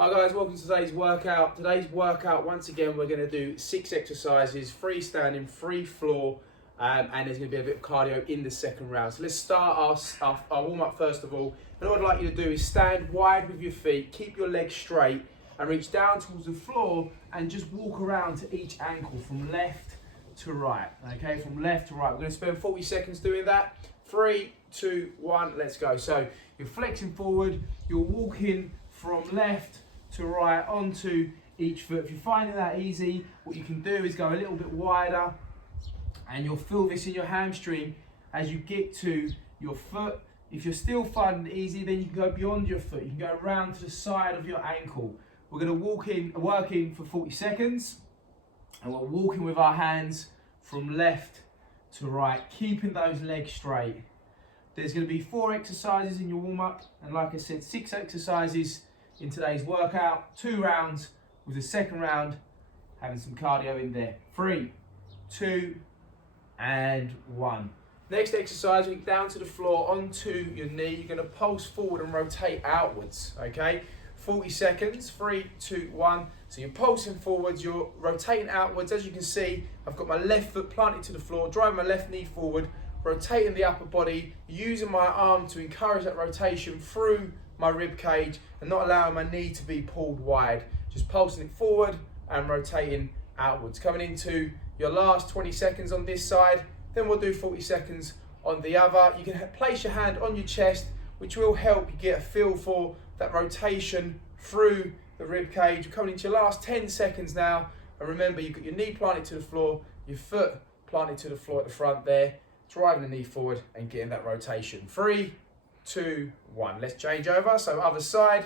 Hi guys, welcome to today's workout. Once again, we're going to do 6 exercises, free standing, free floor, and there's going to be a bit of cardio in the second round. So let's start our warm-up first of all. And what I'd like you to do is stand wide with your feet, keep your legs straight, and reach down towards the floor and just walk around to each ankle from left to right. Okay, from left to right. We're going to spend 40 seconds doing that. 3, 2, 1, let's go. So you're flexing forward, you're walking from left to right onto each foot. If you're finding that easy, what you can do is go a little bit wider, and you'll feel this in your hamstring as you get to your foot. If you're still finding it easy, then you can go beyond your foot. You can go around to the side of your ankle. We're going to work in for 40 seconds, and we're walking with our hands from left to right, keeping those legs straight. There's going to be 4 exercises in your warm-up, and like I said, 6 exercises in today's workout, 2 rounds, with the second round having some cardio in there. 3, 2, and 1. Next exercise, we get down to the floor, onto your knee. You're going to pulse forward and rotate outwards, okay? 40 seconds, 3, 2, 1. So you're pulsing forwards, you're rotating outwards. As you can see, I've got my left foot planted to the floor, driving my left knee forward, rotating the upper body, using my arm to encourage that rotation through my rib cage and not allowing my knee to be pulled wide. Just pulsing it forward and rotating outwards. Coming into your last 20 seconds on this side, then we'll do 40 seconds on the other. You can place your hand on your chest, which will help you get a feel for that rotation through the rib cage. We're coming into your last 10 seconds now, and remember, you've got your knee planted to the floor, your foot planted to the floor at the front there, driving the knee forward and getting that rotation. 3, 2, 1. Let's change over. So other side,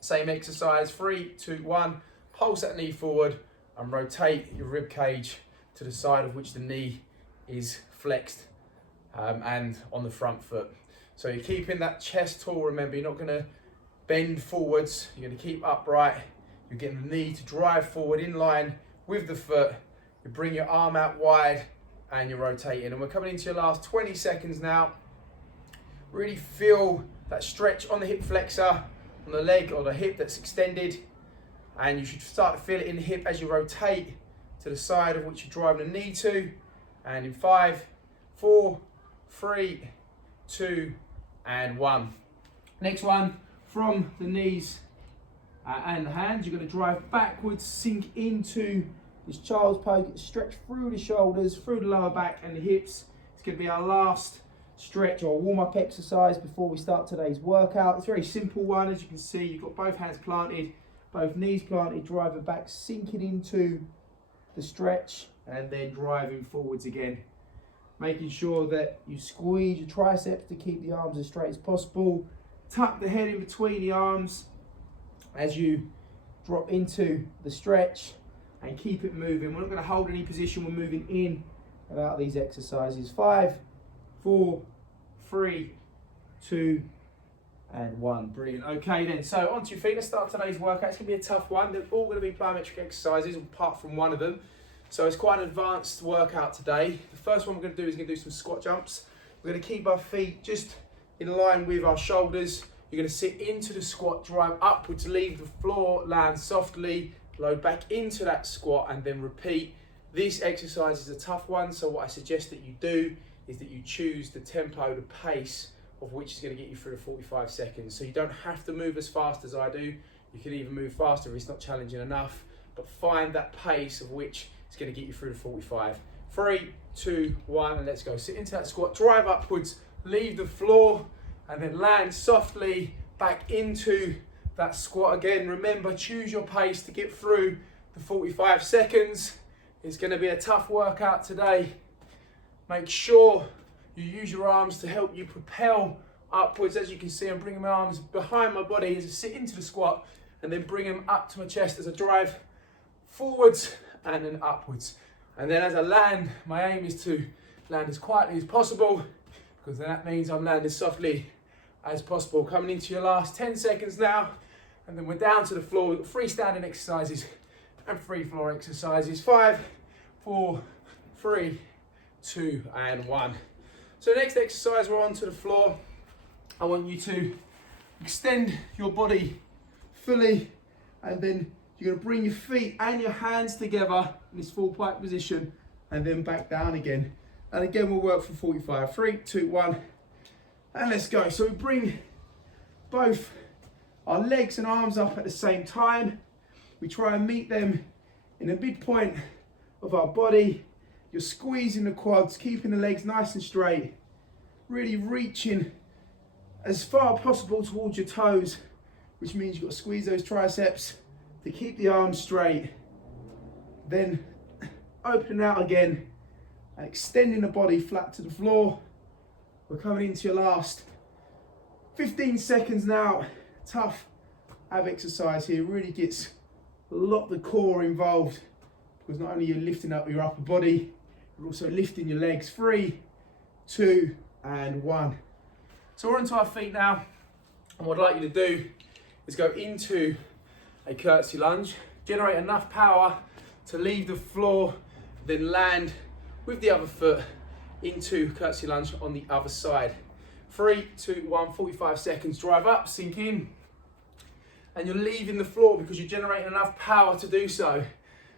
same exercise. 3, 2, 1. Pulse that knee forward and rotate your rib cage to the side of which the knee is flexed and on the front foot. So you're keeping that chest tall. Remember, you're not going to bend forwards. You're going to keep upright. You're getting the knee to drive forward in line with the foot. You bring your arm out wide and you're rotating. And we're coming into your last 20 seconds now. Really feel that stretch on the hip flexor, on the leg or the hip that's extended. And you should start to feel it in the hip as you rotate to the side of which you're driving the knee to. And in 5, 4, 3, 2, and 1. Next one, from the knees and the hands, you're going to drive backwards, sink into this child's pose, stretch through the shoulders, through the lower back and the hips. It's going to be our last stretch or warm-up exercise before we start today's workout. It's a very simple one. As you can see, you've got both hands planted, both knees planted, driving back, sinking into the stretch, and then driving forwards again. Making sure that you squeeze your triceps to keep the arms as straight as possible. Tuck the head in between the arms as you drop into the stretch and keep it moving. We're not going to hold any position. We're moving in and out of these exercises. 5, 4, 3, 2, and 1. Brilliant. Okay then, so onto your feet. Let's start today's workout. It's going to be a tough one. They're all going to be plyometric exercises apart from one of them. So it's quite an advanced workout today. The first one we're going to do is some squat jumps. We're going to keep our feet just in line with our shoulders. You're going to sit into the squat, drive upwards, leave the floor, land softly, load back into that squat, and then repeat. This exercise is a tough one, so what I suggest that you do is that you choose the tempo, the pace of which is going to get you through the 45 seconds. So you don't have to move as fast as I do. You can even move faster if it's not challenging enough, but find that pace of which is going to get you through the 45. 3, 2, 1, and let's go. Sit into that squat, drive upwards, leave the floor, and then land softly back into that squat again. Remember, choose your pace to get through the 45 seconds. It's going to be a tough workout today. Make sure you use your arms to help you propel upwards. As you can see, I'm bringing my arms behind my body as I sit into the squat, and then bring them up to my chest as I drive forwards and then upwards. And then as I land, my aim is to land as quietly as possible, because then that means I'm landing softly as possible. Coming into your last 10 seconds now, and then we're down to the floor. We've got 3 standing exercises and 3 floor exercises. 5, 4, 3, 2, and 1. So next exercise, we're onto the floor. I want you to extend your body fully and then you're going to bring your feet and your hands together in this full plank position, and then back down again. And again, we'll work for 45. 3, 2, 1, and let's go. So we bring both our legs and arms up at the same time. We try and meet them in the midpoint of our body. You're squeezing the quads, keeping the legs nice and straight, really reaching as far as possible towards your toes, which means you've got to squeeze those triceps to keep the arms straight. Then opening out again and extending the body flat to the floor. We're coming into your last 15 seconds now. Tough ab exercise here, really gets a lot of the core involved, because not only you're lifting up your upper body, you're also lifting your legs. 3, 2, and 1. So we're onto our feet now, and what I'd like you to do is go into a curtsy lunge, generate enough power to leave the floor, then land with the other foot into curtsy lunge on the other side. 3, 2, 1, 45 seconds, drive up, sink in, and you're leaving the floor because you're generating enough power to do so.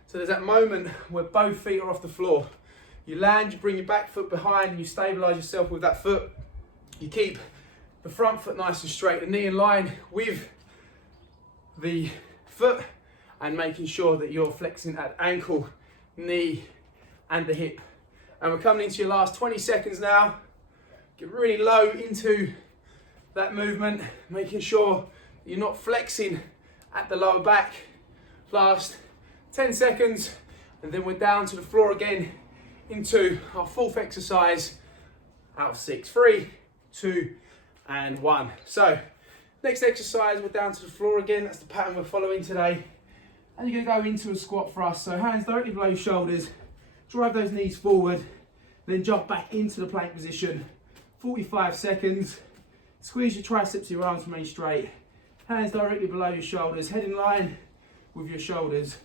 So there's that moment where both feet are off the floor. You land, you bring your back foot behind, and you stabilize yourself with that foot. You keep the front foot nice and straight, the knee in line with the foot, and making sure that you're flexing at ankle, knee, and the hip. And we're coming into your last 20 seconds now. Get really low into that movement, making sure you're not flexing at the lower back. Last 10 seconds, and then we're down to the floor again into our fourth exercise out of 6. 3, 2, and 1. So next exercise, we're down to the floor again. That's the pattern we're following today. And you're going to go into a squat thrust. So hands directly below your shoulders, drive those knees forward, then jump back into the plank position. 45 seconds. Squeeze your triceps, your arms remain straight. Hands directly below your shoulders, head in line with your shoulders.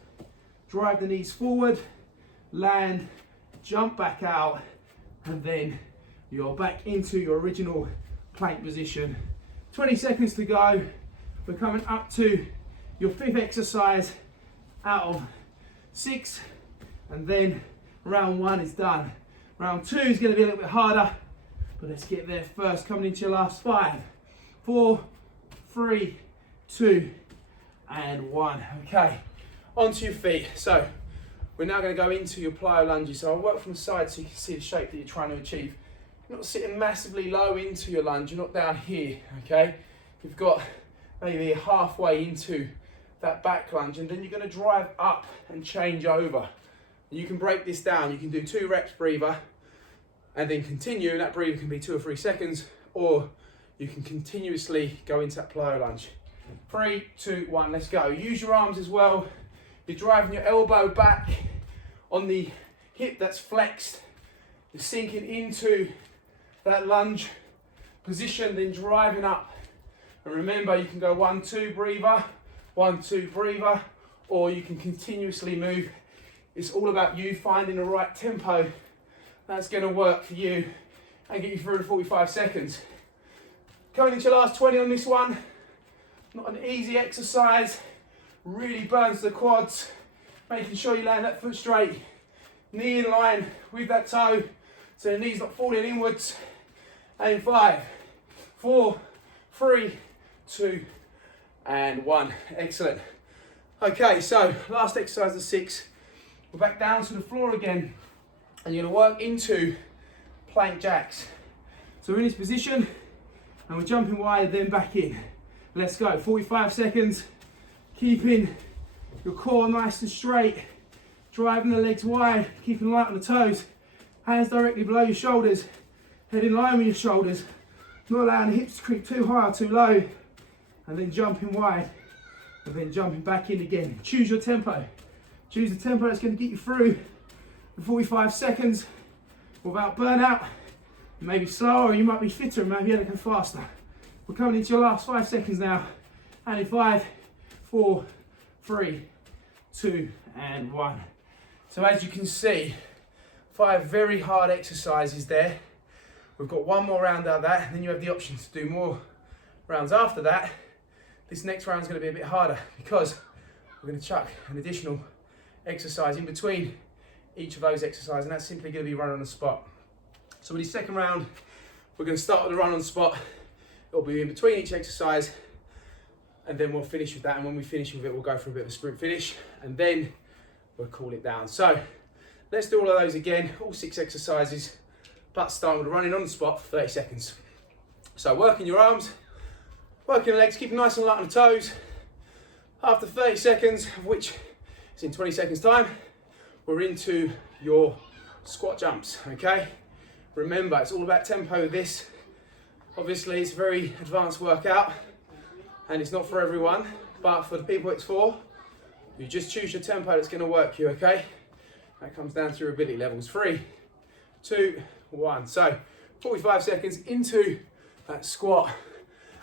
Drive the knees forward, land, jump back out, and then you're back into your original plank position. 20 seconds to go. We're coming up to your fifth exercise out of 6, and then round 1 is done. Round 2 is going to be a little bit harder, but let's get there first. Coming into your last 5, 4, 3, 2, and 1. Okay, onto your feet. So we're now going to go into your plyo lunges. So I'll work from the side so you can see the shape that you're trying to achieve. You're not sitting massively low into your lunge, you're not down here, okay? You've got maybe halfway into that back lunge, and then you're going to drive up and change over. You can break this down. You can do 2 reps breather and then continue, and that breather can be 2 or 3 seconds, or you can continuously go into that plyo lunge. 3, 2, 1, let's go. Use your arms as well. You're driving your elbow back on the hip that's flexed. You're sinking into that lunge position, then driving up. And remember, you can go 1, 2 breather, 1, 2 breather, or you can continuously move. It's all about you finding the right tempo that's going to work for you and get you through the 45 seconds. Coming into your last 20 on this one. Not an easy exercise, really burns the quads, making sure you land that foot straight, knee in line with that toe, so the knee's not falling inwards. And in 5, 4, 3, 2, and 1. Excellent. Okay, so last exercise of 6. We're back down to the floor again, and you're going to work into plank jacks. So we're in this position, and we're jumping wide, then back in. Let's go. 45 seconds. Keeping your core nice and straight, driving the legs wide, keeping light on the toes. Hands directly below your shoulders, head in line with your shoulders, not allowing the hips to creep too high or too low, and then jumping wide, and then jumping back in again. Choose your tempo. Choose the tempo that's going to get you through the 45 seconds without burnout. You may be slower, or you might be fitter and maybe able to go faster. We're coming into your last 5 seconds now, and in 5, 4, 3, 2, and 1. So as you can see, 5 very hard exercises there. We've got 1 more round out of that, and then you have the option to do more rounds after that. This next round is going to be a bit harder because we're going to chuck an additional exercise in between each of those exercises, and that's simply going to be run on the spot. So with this second round, we're going to start with the run on the spot. It'll be in between each exercise, and then we'll finish with that. And when we finish with it, we'll go for a bit of a sprint finish, and then we'll cool it down. So let's do all of those again, all 6 exercises, but starting with running on the spot for 30 seconds. So working your arms, working the legs, keep nice and light on the toes. After 30 seconds, of which is in 20 seconds time, we're into your squat jumps, okay? Remember, it's all about tempo with this. Obviously, it's a very advanced workout and it's not for everyone, but for the people it's for, you just choose your tempo that's going to work you, okay? That comes down to your ability levels. 3, 2, 1. So 45 seconds into that squat,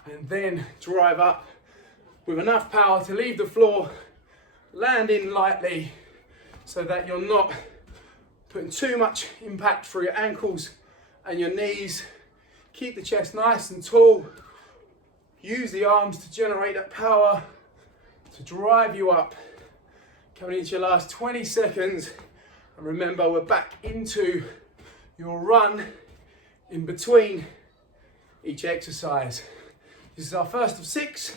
and then drive up with enough power to leave the floor, landing lightly so that you're not putting too much impact through your ankles and your knees. Keep the chest nice and tall. Use the arms to generate that power to drive you up. Coming into your last 20 seconds. And remember, we're back into your run in between each exercise. This is our first of 6.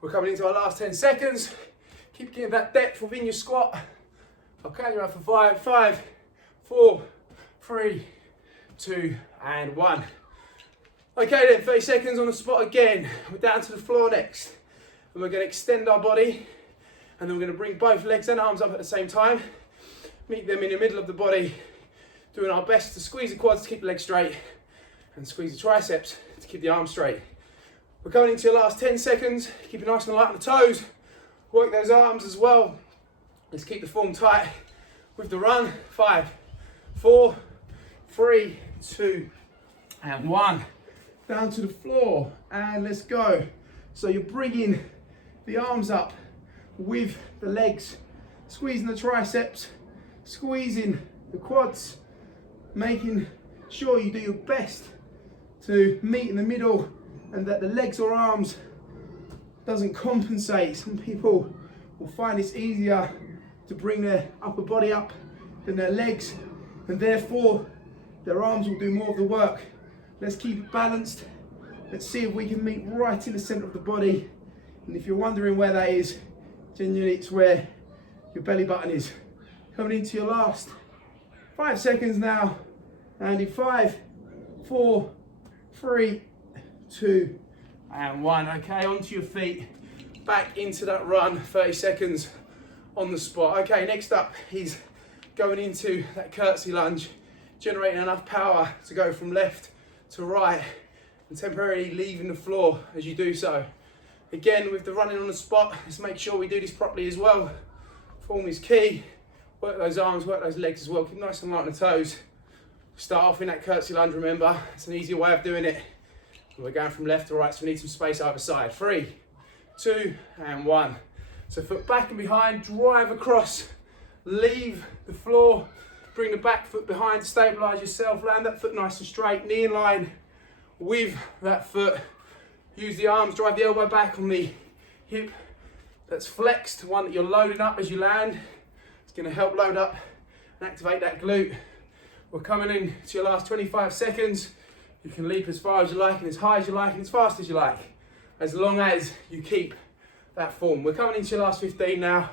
We're coming into our last 10 seconds. Keep getting that depth within your squat. Okay, you're up for 5, 4, 3, 2, and 1. Okay then, 30 seconds on the spot again. We're down to the floor next. And we're going to extend our body. And then we're going to bring both legs and arms up at the same time. Meet them in the middle of the body. Doing our best to squeeze the quads to keep the legs straight. And squeeze the triceps to keep the arms straight. We're going into your last 10 seconds. Keep it nice and light on the toes. Work those arms as well. Let's keep the form tight with the run. 5, 4, 3, 2, and 1. Down to the floor, and let's go. So you're bringing the arms up with the legs, squeezing the triceps, squeezing the quads, making sure you do your best to meet in the middle and that the legs or arms doesn't compensate. Some people will find it's easier to bring their upper body up than their legs, and therefore their arms will do more of the work. Let's keep it balanced. Let's see if we can meet right in the center of the body. And if you're wondering where that is, genuinely it's where your belly button is. Coming into your last 5 seconds now. And in 5, 4, 3, 2, and 1. Okay, onto your feet. Back into that run, 30 seconds on the spot. Okay, next up is going into that curtsy lunge, generating enough power to go from left to right and temporarily leaving the floor as you do so. Again, with the running on the spot, let's make sure we do this properly as well. Form is key. Work those arms, work those legs as well. Keep nice and light on the toes. Start off in that curtsy lunge, remember. It's an easier way of doing it. And we're going from left to right, so we need some space either side. 3, 2, and 1. So foot back and behind, drive across, leave the floor, bring the back foot behind, stabilise yourself, land that foot nice and straight, knee in line with that foot. Use the arms, drive the elbow back on the hip that's flexed, one that you're loading up as you land. It's going to help load up and activate that glute. We're coming in to your last 25 seconds. You can leap as far as you like and as high as you like and as fast as you like, as long as you keep that form. We're coming into your last 15 now.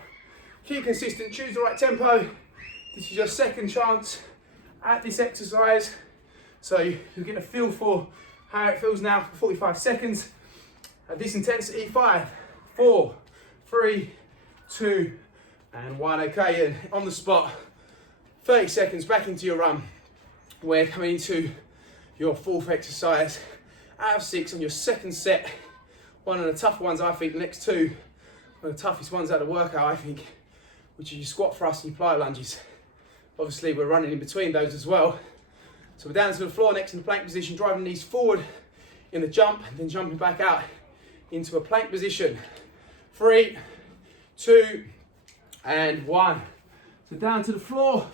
Keep consistent, choose the right tempo. This is your second chance at this exercise. So you'll get a feel for how it feels now for 45 seconds. At this intensity, 5, 4, 3, 2, and 1. Okay, and on the spot, 30 seconds back into your run. We're coming into your fourth exercise out of 6 on your second set. One of the tougher ones, I think. The next 2 are the toughest ones out of the workout, I think, which is your squat thrust and your plyo lunges. Obviously, we're running in between those as well. So we're down to the floor next in the plank position, driving the knees forward in the jump, and then jumping back out into a plank position. 3, 2, and 1. So down to the floor,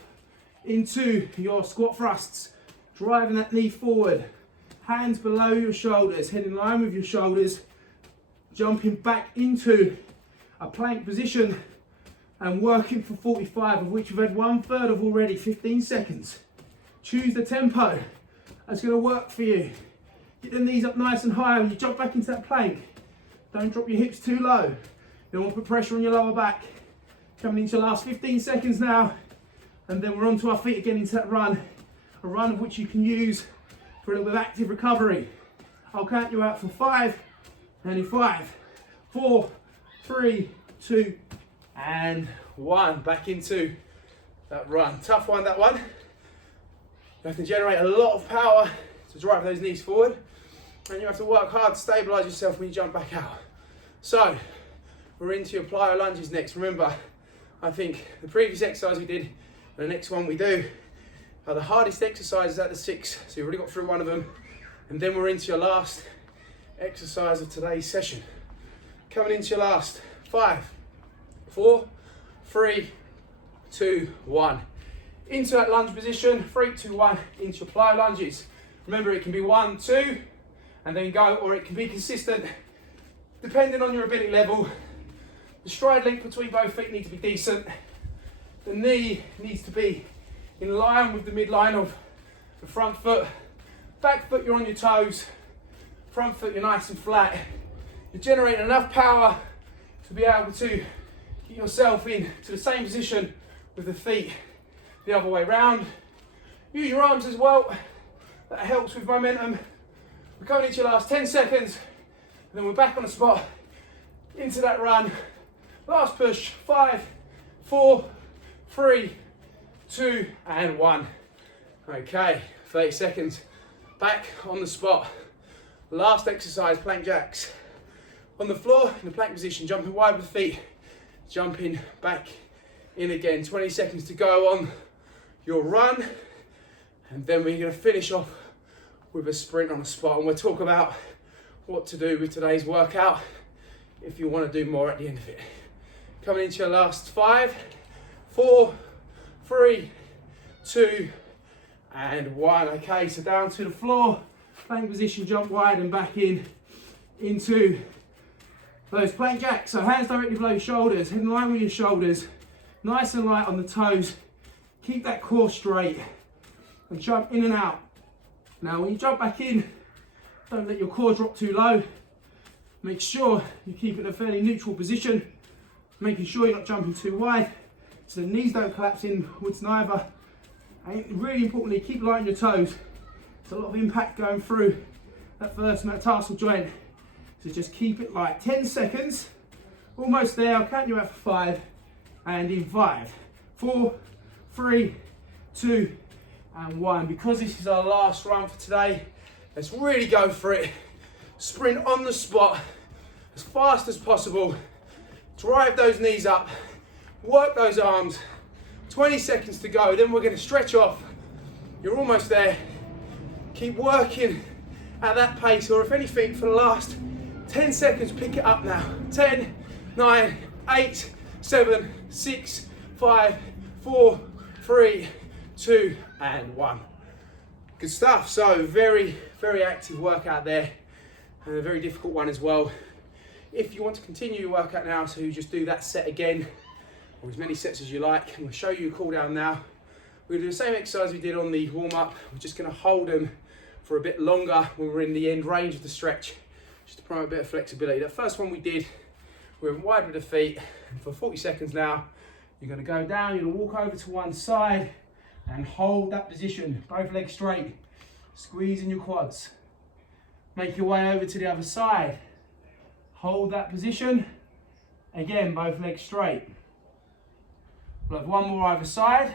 into your squat thrusts, driving that knee forward, hands below your shoulders, head in line with your shoulders, jumping back into a plank position, and working for 45, of which we've had 1/3 of already, 15 seconds. Choose the tempo that's going to work for you. Get the knees up nice and high when you jump back into that plank. Don't drop your hips too low. You don't want to put pressure on your lower back. Coming into the last 15 seconds now, and then we're onto our feet again into that run. A run of which you can use for a little bit of active recovery. I'll count you out for 5, and in 5, 4, 3, 2, and 1. Back into that run. Tough one, that one. You have to generate a lot of power to drive those knees forward, and you have to work hard to stabilise yourself when you jump back out. So, we're into your plyo lunges next. Remember, I think the previous exercise we did and the next one we do are the hardest exercises out of the 6. So you've already got through one of them, and then we're into your last exercise of today's session. Coming into your last 5, 4, 3, 2, 1. Into that lunge position, 3, 2, 1, into your plyo lunges. Remember, it can be 1, 2, and then go, or it can be consistent, depending on your ability level. The stride length between both feet needs to be decent. The knee needs to be in line with the midline of the front foot. Back foot, you're on your toes. Front foot, you're nice and flat. You're generating enough power to be able to get yourself in to the same position with the feet the other way round. Use your arms as well. That helps with momentum. We're coming into your last 10 seconds, and then we're back on the spot into that run. Last push, 5, 4, 3, 2, and 1. Okay, 30 seconds. Back on the spot. Last exercise, plank jacks. On the floor, in the plank position, jumping wide with the feet, jumping back in again. 20 seconds to go on your run, and then we're going to finish off with a sprint on the spot, and we'll talk about what to do with today's workout if you want to do more at the end of it. Coming into your last 5, 4, 3, 2, and 1. Okay, so down to the floor, plank position, jump wide and back in into those plank jacks. So hands directly below your shoulders, in line with your shoulders, nice and light on the toes. Keep that core straight and jump in and out. Now when you jump back in, don't let your core drop too low. Make sure you keep it in a fairly neutral position, making sure you're not jumping too wide so the knees don't collapse inwards neither. And really importantly, keep light on your toes. There's a lot of impact going through that first metatarsal joint, so just keep it light. 10 seconds, almost there. I'll count you out for 5, and in 5, 4, 3, 2, and 1. Because this is our last run for today, let's really go for it. Sprint on the spot as fast as possible. Drive those knees up, work those arms. 20 seconds to go, then we're going to stretch off. You're almost there. Keep working at that pace, or if anything, for the last 10 seconds, pick it up now. 10, 9, 8, 7, 6, 5, 4, 3, 2, and 1. Good stuff. So very, very active workout there, and a very difficult one as well. If you want to continue your workout now, so you just do that set again, or as many sets as you like. I'm going to show you a cool down now. We're going to do the same exercise we did on the warm up. We're just going to hold them for a bit longer when we're in the end range of the stretch, just to promote a bit of flexibility. The first one we did, we went wide with the feet, and for 40 seconds now, you're going to go down, you're going to walk over to one side and hold that position, both legs straight, squeezing your quads. Make your way over to the other side, hold that position, again, both legs straight. We'll have one more either side,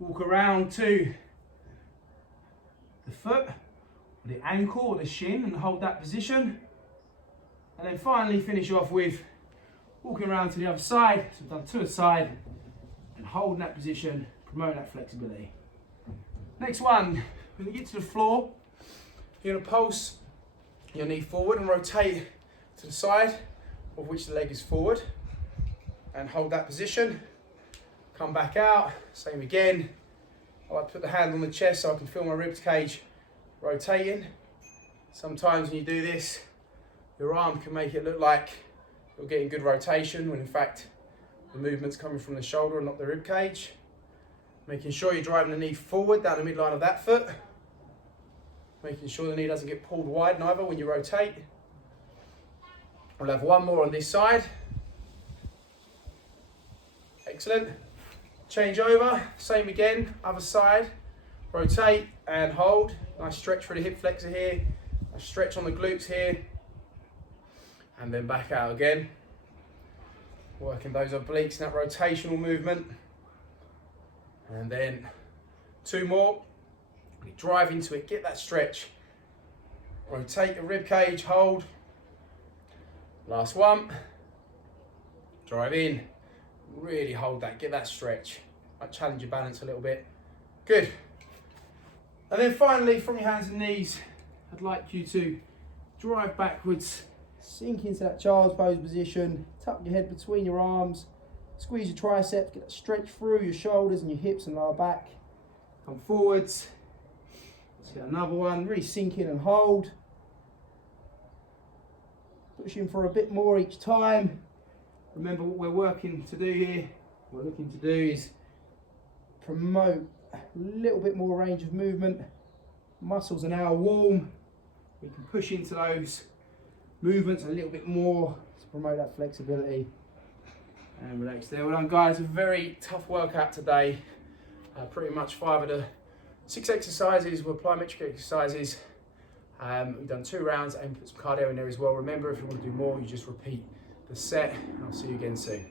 walk around to the foot, or the ankle or the shin, and hold that position. And then finally finish off with walking around to the other side, so we've done to a side, and holding that position, promoting that flexibility. Next one, when you get to the floor, you're going to pulse your knee forward and rotate to the side of which the leg is forward, and hold that position. Come back out, same again. I like to put the hand on the chest so I can feel my ribs cage rotating. Sometimes when you do this, your arm can make it look like you're getting good rotation, when in fact the movement's coming from the shoulder and not the rib cage. Making sure you're driving the knee forward down the midline of that foot. Making sure the knee doesn't get pulled wide neither when you rotate. We'll have one more on this side. Excellent. Change over, same again, other side. Rotate and hold. Nice stretch for the hip flexor here. A stretch on the glutes here. And then back out again. Working those obliques in that rotational movement. And then 2 more. Drive into it, get that stretch. Rotate your rib cage, hold. Last one. Drive in. Really hold that, get that stretch. Might challenge your balance a little bit. Good. And then finally, from your hands and knees, I'd like you to drive backwards, sink into that child's pose position, tuck your head between your arms, squeeze your triceps, get that stretch through your shoulders and your hips and lower back. Come forwards. Let's get another one, really sink in and hold. Push in for a bit more each time. Remember what we're working to do here. What we're looking to do is promote a little bit more range of movement. Muscles are now warm. We can push into those movements a little bit more to promote that flexibility. And relax there. Well done, guys. A very tough workout today. Pretty much 5 of the 6 exercises were plyometric exercises. We've done 2 rounds and put some cardio in there as well. Remember, if you want to do more, you just repeat the set. I'll see you again soon.